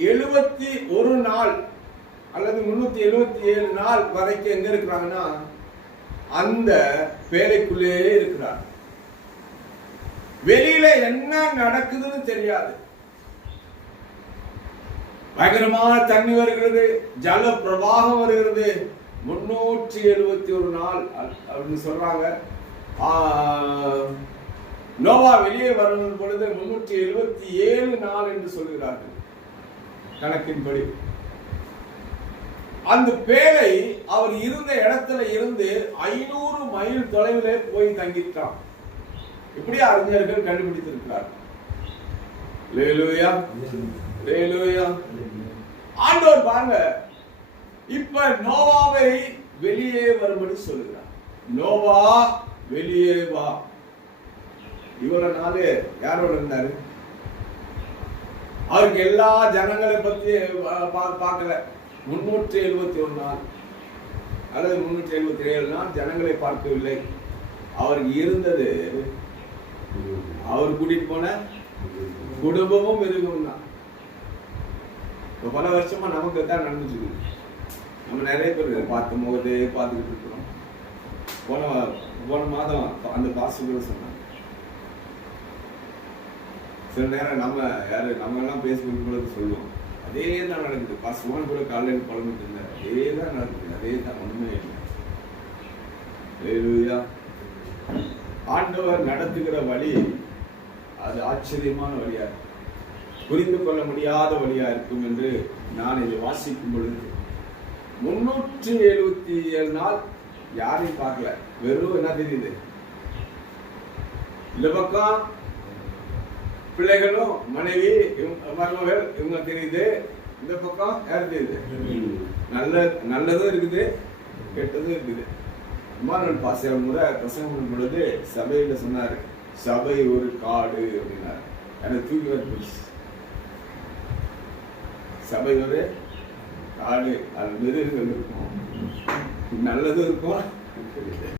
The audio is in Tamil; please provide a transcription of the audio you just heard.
371 நாள் அல்லது 377 நாள் வரைக்கும் எங்க இருக்கிறாங்கன்னா அந்த பேழைக்குள்ளே இருக்கிறார். வெளியில என்ன நடக்குதுன்னு தெரியாது. பயங்கரமான தண்ணி வருகிறது, ஜல பிரவாகம் வருகிறது. 371 நாள் அப்படின்னு சொல்றாங்க. நோவா வெளியே வரும் பொழுது 377 நாள் என்று சொல்கிறார்கள் கணக்கின்படி. அந்த பேழை அவர் இருந்த இடத்துல இருந்து 500 மைல் தொலைவிலே போய் தங்கிட்டான். இப்படி அறிஞர்கள் கண்டுபிடித்திருக்கிறார். ஆண்டவர் பாருங்க, இப்ப நோவாவை வெளியே வரும்படி சொல்லுகிறார். நோவா வெளியே வா. இவ்வளவு நாள் யாரோட இருந்தாரு? அவருக்கு எல்லா ஜனங்களை பத்தி பார்க்கல. 371 நாள் அல்லது 377 நாள் ஜனங்களை பார்க்கவில்லை. அவருக்கு இருந்தது அவர் கூட்டிட்டு போன குடும்பமும் மிருகம் தான். பல வருஷமா நமக்கு தான் நடந்துட்டு இருக்கு. நம்ம நிறைய பேர் பார்க்கும் போது பார்த்துக்கிட்டு இருக்கிறோம். போன மாதம் அந்த பாஸ்டர் சொன்னாங்க, சில நேரம் நம்ம எல்லாம் பேசிக்கிட்டு பொழுது சொல்லுவோம், அதே தான் நடக்குது. பாஸ்டர் கூட காலையில் குழம்பிட்டு இருந்தார், அதே தான் நடக்குது, அதே தான், ஒண்ணுமே இல்லை. ஆண்டவர் நடத்துகிற வழி அது ஆச்சரியமான வழியா இருக்கும், புரிந்து கொள்ள முடியாத வழியா இருக்கும் என்று நான் இதை வாசிக்கும் பொழுது 377 நாள் யாரையும் பார்க்கல. வெறும் என்ன தெரியுது, இந்த பக்கம் பிள்ளைகளும் மனைவி மருமகள் இவங்க தெரியுது, இந்த பக்கம் யாரு தெரியுது, நல்லதும் இருக்குது கெட்டதும் இருக்குது. இமானுவேல் பாஸ்டர் முறை பிரசங்கம் பண்ணும் பொழுது சபையில சொன்னாரு, சபை ஒரு காடு அப்படின்னாரு. எனக்கு தூக்கி வந்து சபை ஒரு காடு, அது மிருகங்கள் இருக்கும், நல்லதும் இருக்கும்.